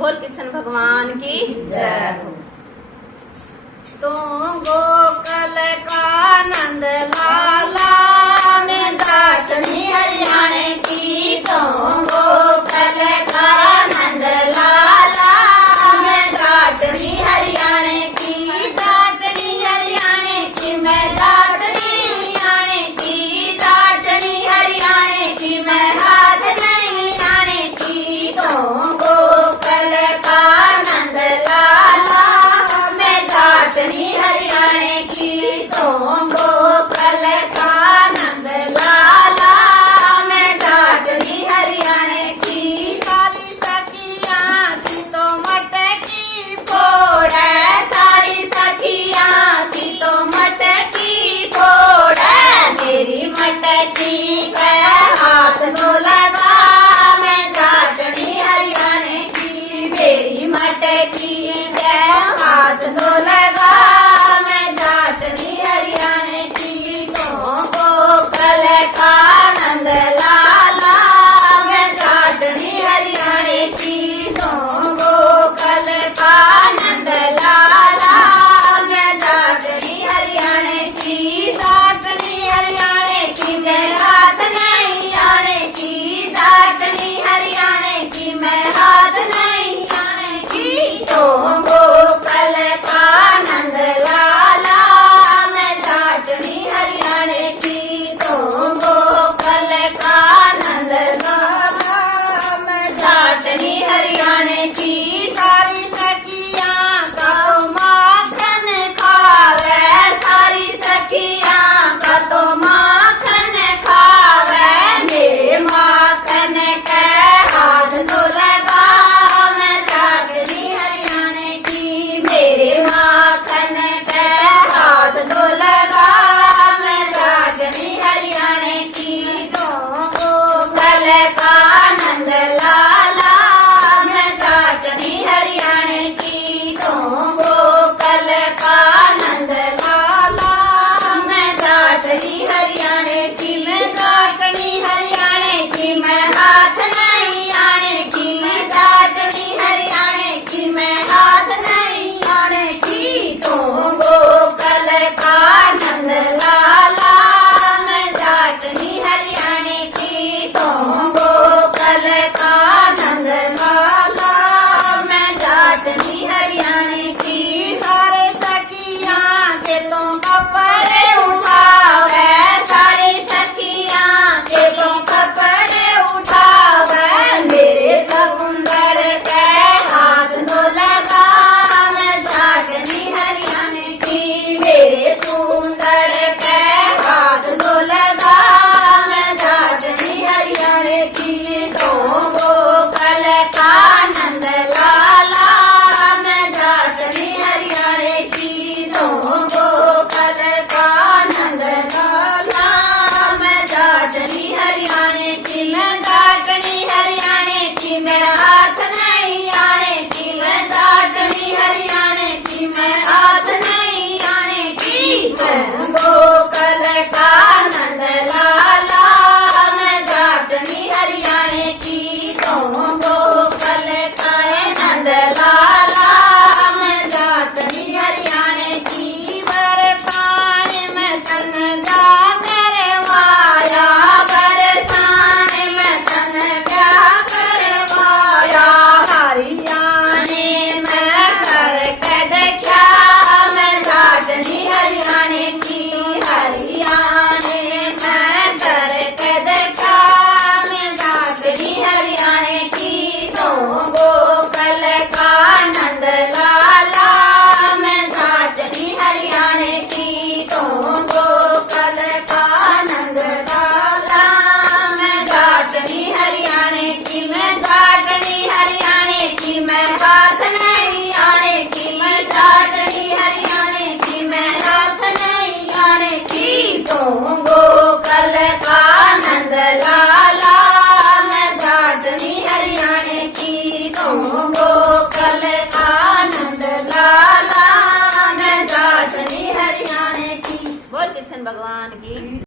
बोल कृष्ण भगवान की जय हो। तो गोकल का नंद लाला में दाटनी हरियाणे की, तो गोकल का नंद लाला में दाटनी हरियाणे की, दाटनी हरियाणे की, मैं दाटनी हरियाणे की, दाटनी हरियाणे की, मैं हाथ नहीं आने की, तो गोकल का नंद लाला में दाटनी हरियाणे की, तो गोकल का नंद लाला में दाटनी हरियाणे की, सारी सखियां की तो मटकी फोड़, सारी सखियां की तो मटकी फोड़, मेरी मटकी का हाथ तो लगा मैं दाटनी हरियाणे की, मेरी मटकी के हाथ तो लगा मैं दाटनी हरियाणे की, तो गोकल का नंद लाला मैं दाटनी हरियाणे की, तो गोकल का नंद लाला मैं दाटनी हरियाणे की, दाटनी हरियाणे की, मैं हाथ नहीं आने की, दाटनी हरियाणे की, मैं हाथ नहीं आने की, तो गोकल का नंद लाला मैं दाटनी हरियाणे की, तो गोकल का नंद लाला मैं दाटनी हरियाणे की, सारी सखियां का तो माखन खावे, सारी सखियां का तो माखन खावे, मेरे माखन के हाथ तो लगा मैं दाटनी हरियाणे की, मेरे माखन के हाथ तो लगा मैं दाटनी हरियाणे की, तो गोकल का नंद लाला मैं दाटनी हरियाणे की, तो गोकल का नंद लाला मैं दाटनी हरियाणे की, मैं दाटनी हरियाणे की, मैं हाथ नहीं आने की, मैं दाटनी हरियाणे की, मैं हाथ नहीं आने की, तो गोकल का नंद लाला मैं दाटनी हरियाणे की, तो गोकल का नंद लाला मैं दाटनी हरियाणे की, सारे सखियां के तो कपड़े उठावे, सारी सखियां के तो कपड़े उठावे, मेरे समुंदर के हाथ तो लगा मैं दाटनी हरियाणे की, मेरे सुंदर के हाथ तो लगा मैं दाटनी हरियाणे की, तो गोकल का नंद लाला मैं दाटनी हरियाणे की, तो गोकल का नंद लाला मैं दाटनी हरियाणे की, मैं दाटनी हरियाणे की, मैं हाथ नहीं आने की, मैं दाटनी हरियाणे की, मैं हाथ नहीं आने की, मैं गोकल का नंद लाला मैं दाटनी हरियाणे की, तो गोकल का नंद लाला